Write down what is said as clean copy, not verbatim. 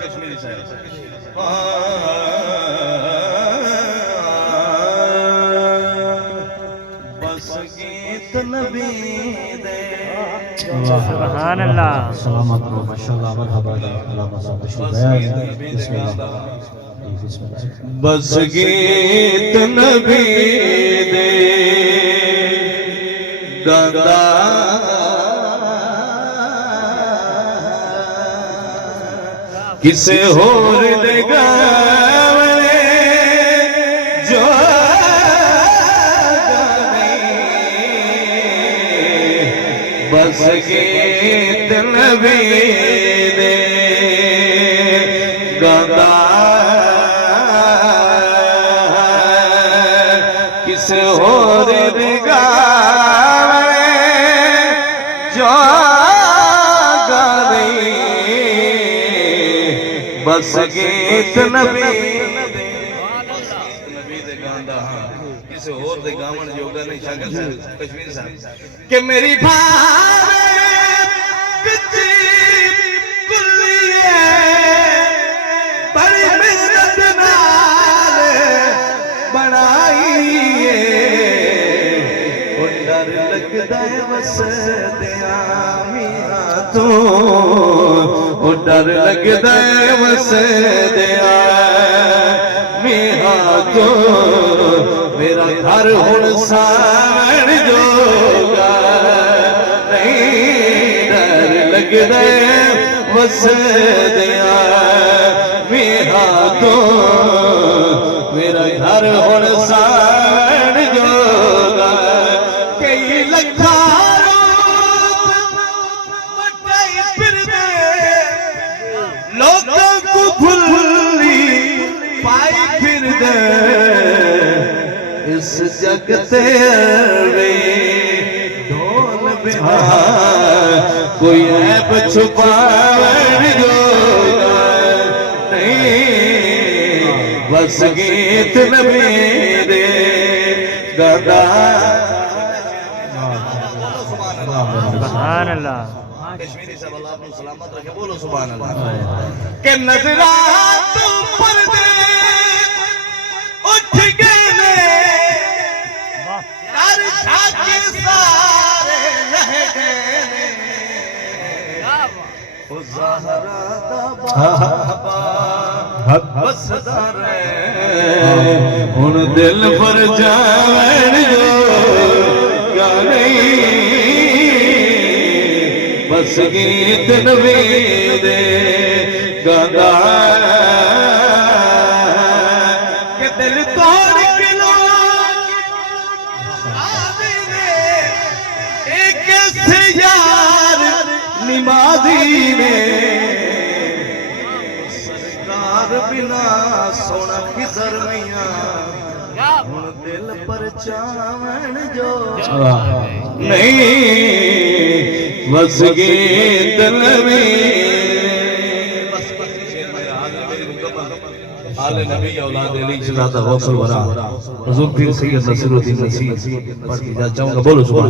कश्मीरी साहब बस गीत नबी दे सुभान अल्लाह सलामत रहो माशाअल्लाह मरहबा अल्लाह मसाब बस गीत नबी दे गांदा किसे होर दे गावने जो बस गीत नबी दे गांदा किसे होर दे गावने जो बस गीत नबी दे गांदा किसे होर दे गावण जोगा नहीं शागिर साहब कश्मीरी साहब कि मेरी भावे कच्ची कुल्लिए बड़ी मेहनत नाल बनाई ओ डर लगदा है वसदिया मियां तू ओ डर लगदा है वसदिया मियां तू मेरा घर हुण सावण जोगा नहीं डर लगदा है वसदिया मियां तू मेरा घर हुण सावण जोगा कई लखा लोगों को भुल्ली पाई फिर दे इस जग ते ढोल बिना कोई ऐब छुपावन जोगा नहीं बस गीत नबी दे गांदा सुभान अल्लाह कश्मीरी साहब अल्लाह आपको सलामत रखे बोलो सुभान अल्लाह के नजरा तुम पर दे उठ गए ने यार छाके सारे रह गए ने ओ ज़हरा दा बाबा बसदा रे हुन दिल पर जावण जो क्या नहीं बस गीत नबी दे गांदा के दिल तोड़ के लोग आदे ने एक से यार निमाजी ने सरकार बिना सोना किधर मियां हुण दिल पर चावण जो नहीं बस गीत नबी आले नबी औलाद अली ज़ात गौसुल वरा हुज़ूर पीर सैयद नसीरुद्दीन नसीर पढ़ के जा चाहूंगा बोलो सुभान